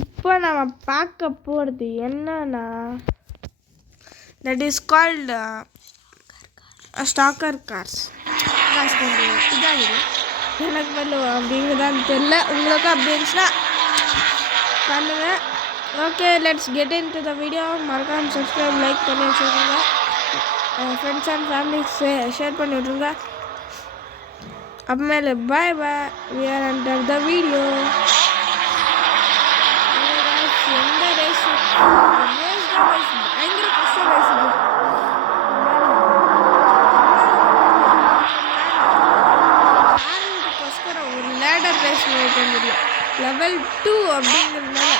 இப்போ நம்ம பார்க்க போகிறது என்னன்னா that is called stocker cars. இதாகுது எனக்கு பண்ணு அப்படிங்கிறதான்னு தெரியல. உங்களுக்கு அப்படி இருந்துச்சுன்னா பண்ணுங்க. Okay, let's get into the video. மறக்காம சப்ஸ்கிரைப் லைக் பண்ணி வச்சுருங்க. ஃப்ரெண்ட்ஸ் அண்ட் ஃபேமிலி ஷேர் பண்ணி விட்ருங்க. அப்புறமேல bye bye. We are under the video. எந்த ரேஸ் பயங்கர கஷ்டம் ரேஸ் இது. ஒரு லேடர் ரேஸ் முடியும் லெவல் 2 அப்படிங்கிறதுனால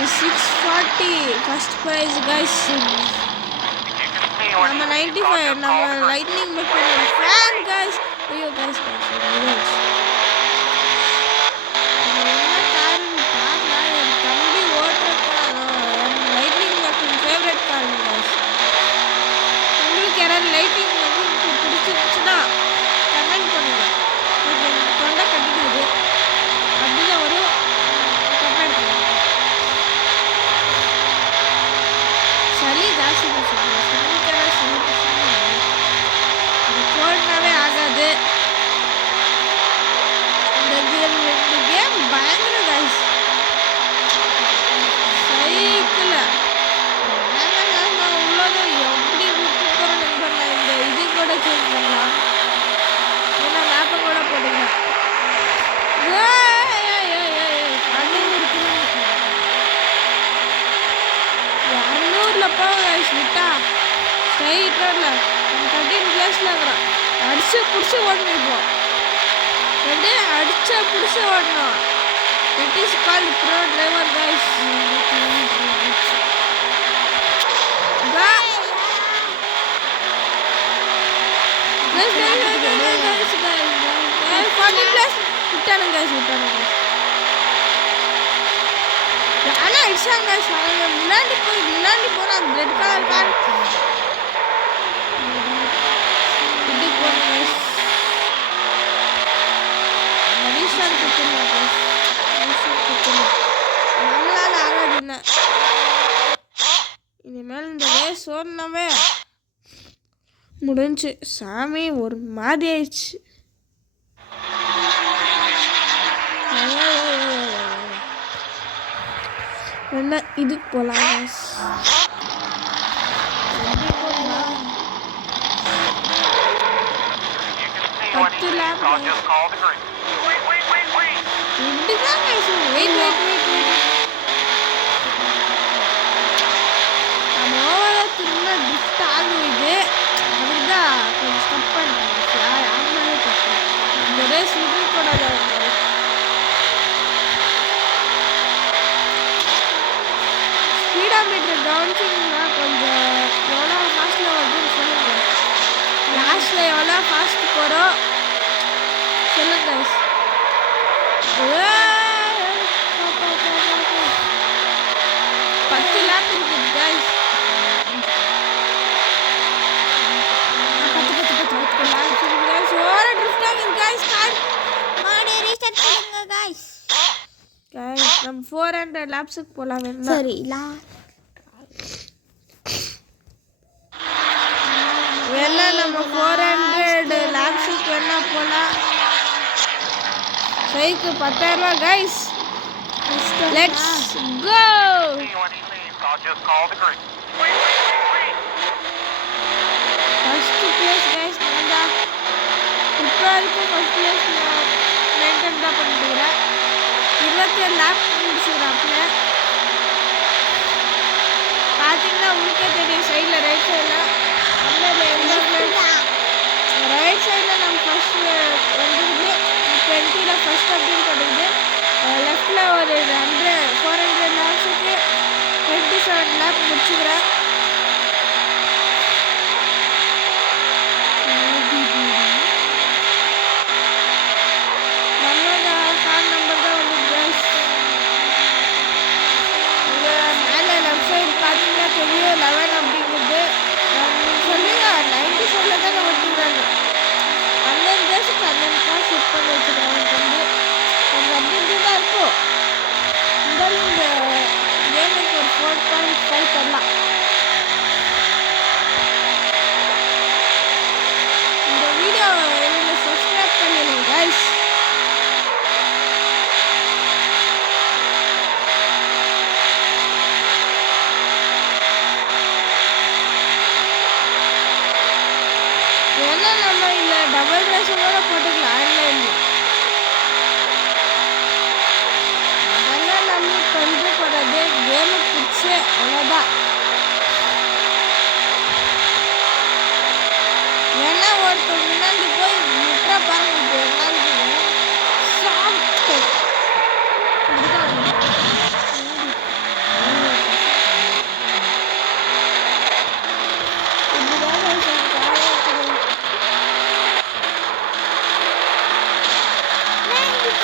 640 ஃபர்ஸ்ட் ப்ரைஸ் கைஸ். நம்ம 95 நம்ம லைட்னிங் மெக்கானிக் ஃபேன் கைஸ். ஐயோ கைஸ் லைட்டிங் வந்து பிடிச்சிருந்துச்சுன்னா கமெண்ட் பண்ணுங்க. தொண்டை கட்டிக்குது அப்படிதான் வரும். கமெண்ட் பண்ணுங்க. சளி ஜாஸ்தி போடனாவே ஆகாது. இந்த கேம் பயங்கர கைஸ். சைக்கிள் உள்ளதும் எப்படி விட்டு போகிறோன்னு பண்ணலாம். இந்த இது கூட சேஞ்ச் பண்ணலாம். ஏன்னா மேப்பை கூட போட்டுக்கலாம். போக விட்டா ஸ்ட்ரைட் ரோட்ல 13 பிளேஸ்ல இருக்கிறோம். அடிச்சு பிடிச்சி ஓடணும். இப்போ ரெண்டு அடிச்சு பிடிச்சி ஓடணும். It is called bro driver guys. முன்னாடி போற ரெட் கலர் கார் நம்மளால ஆகாது. என்ன இனிமேல் இந்த ரேஸ் ஓடனவே முடிஞ்சு சாமி ஒரு மாதிரி ஆயிடுச்சு. என்ன இதுக்கு போகலாம். 10 லேப் இப்படிதான் வெயிட் நம்ம ஓவரா திரும்ப டிஃப்ட் ஆகுது. அதுதான் கொஞ்சம் ஸ்டப் பண்ணுறேன். இந்த ரேஸ் விடக்கூடாது. ஸ்பீடாமீட்டர் கவனிச்சிங்கன்னா கொஞ்சம் எவ்வளோ ஃபாஸ்ட்டில் வருதுன்னு சொல்லுங்கள். லாஸ்ட்டில் எவ்வளோ ஃபாஸ்ட் போகிறோம் சொல்லுங்க. 10 லேப் இருக்குது கைஸ். 10 லேப்ஸ் இருக்குது கைஸ். ஓவரா ட்ரிஃப்ட் ஆகுது கைஸ். மாடே ரீஸ்டார்ட் பண்ணுங்க கைஸ். கைஸ் நம்ம 400 லேப்ஸுக்கு போகலாம். சரி வேணா நம்ம 400 லேப்ஸுக்கு வேணா போகலாம். சைக்கு 10,000 guys. Let's go. First place guys. நான் இப்போ வரைக்கும் ஃபர்ஸ்ட் பிளேஸ் மெயின்டைன் தான் பண்ணிட்டுக்கிறேன். 27 லேப் முடிச்சுக்கிறாப்புல. பார்த்தீங்கன்னா உங்களுக்கே தெரியும் சைடில் ரைட் சைடில் ரைட் சைடில் நம்ம ஃபர்ஸ்ட் வந்துடுது. 20ல் ஃபர்ஸ்ட் அப்படின்னு போட்டுக்குது. லெஃப்டில் ஒரு 400 லேப்ஸுக்கு 27 லேப் முடிச்சுக்கிறேன். நம்மளோட கார் நம்பர் தான் வந்து மேலே லெஃப்ட் சைடு பார்த்தீங்கன்னா தெரியும் 11 அப்படிங்கிறது. சொல்லுங்க 97 தானே ஓட்டிக்கிறாங்க. 11 டேஸுக்கு 11 கார் ஷிப் பண்ணி வச்சுக்கிறாங்க. வந்து அப்படி இப்படி தான் இருக்கும். இருந்தாலும் இந்த கேமுக்கு ஒரு 4.5 தரலாம். இந்த வீடியோ எனக்கு சப்ஸ்கிரைப் பண்ணிடுங்க கைஸ். ஏன்னா நம்ம இல்லை டபுள் ரேஷனோட போட்டுக்கலாம் ஆன்லைன்ல. அதெல்லாம் நம்ம கொண்டு போகிறது கேமை பிடிச்சி அவ்வளோதான். ஏன்னா ஒருத்தர் முன்னாடி போய் முற்ற பாருங்க சாப்பிட்டு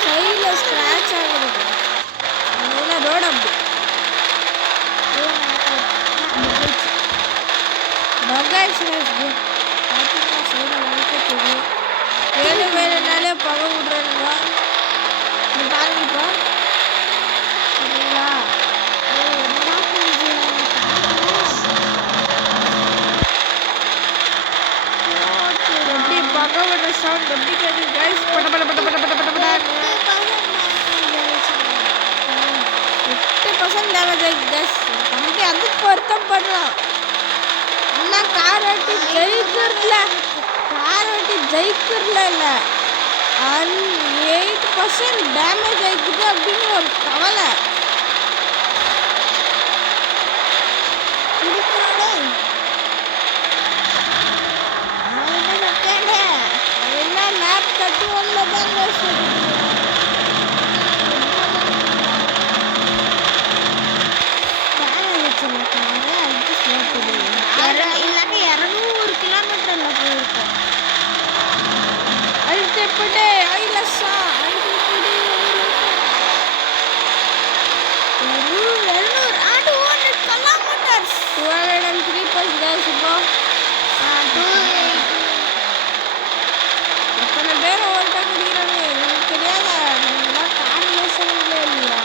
சைடில் ஸ்க்ராட்ச் ஆகுது. அதெல்லாம் ரோடு அப்படி பகாய்ச்சி பார்த்தீங்கன்னா சைடில் வளர்க்கறது வேணுனாலே பகை விட்றானுங்க. நீ பாருங்கப்பா சரிங்களா. எப்படி பகை விடுற சவுண்ட் எப்படி கேட்குது கைஸ். பட்ட பட்ட பட்ட பட்ட பட்ட பட்ட பட்ட 8% டேமேஜ் ஆகிடுச்சு கைஸ். நமக்கு அதுக்கு பொருத்தம் பண்ணலாம். ஆனால் கார் ஓட்டி ஜெயிக்கிறதுல இல்லை 8% டேமேஜ் ஆகிக்குது அப்படின்னு ஒரு கவலை. என்ன மேப் கட்டி ஒன்றில் தான் இல்லாட்டி 200 கிலோமீட்டரில் போயிருக்கோம். அழுத்தப்பட்டு ஐலஸா 203 guys. இப்போ எத்தனை பேர் ஓட்ட முடிகிறாங்க எனக்கு தெரியாத. நம்மளாம் கார்லேசன்ல இல்லையா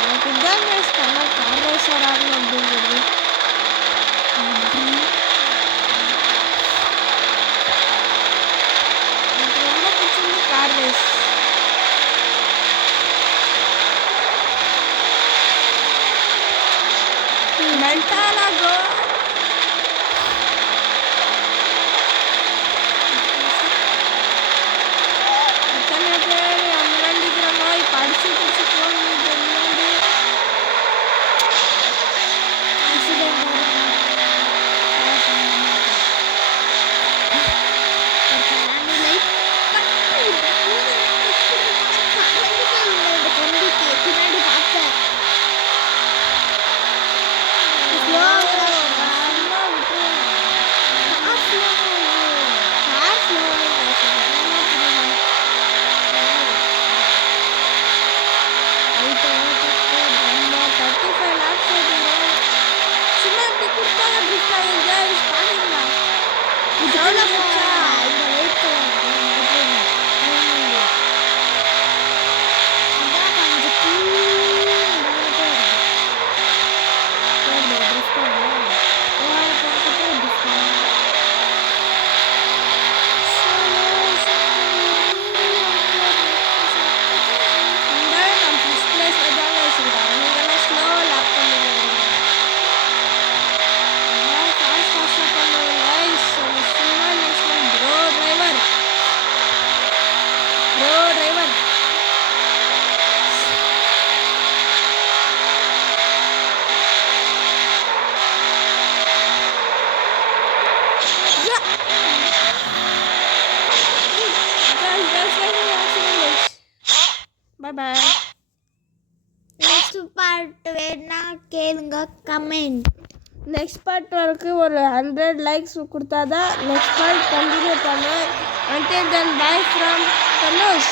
எனக்கு தான் கார் ரேசர் ஆகணும் அப்படிங்கிறது. எனக்கு ரொம்ப பிடிச்சது கார் ரேஸ். மெல்டாலாகோ எத்தனை பேர் அம்மாண்டிக்கிற நோய் படிச்சு போகணும். Bye. Next part வேணா கேளுங்க கமெண்ட். நெக்ஸ்ட் பார்ட் வரைக்கும் ஒரு 100 லைக்ஸ் கொடுத்தாதான் நெக்ஸ்ட் பார்ட் கண்டினியூ பண்ணுவேன். Until then, bye from Tanush.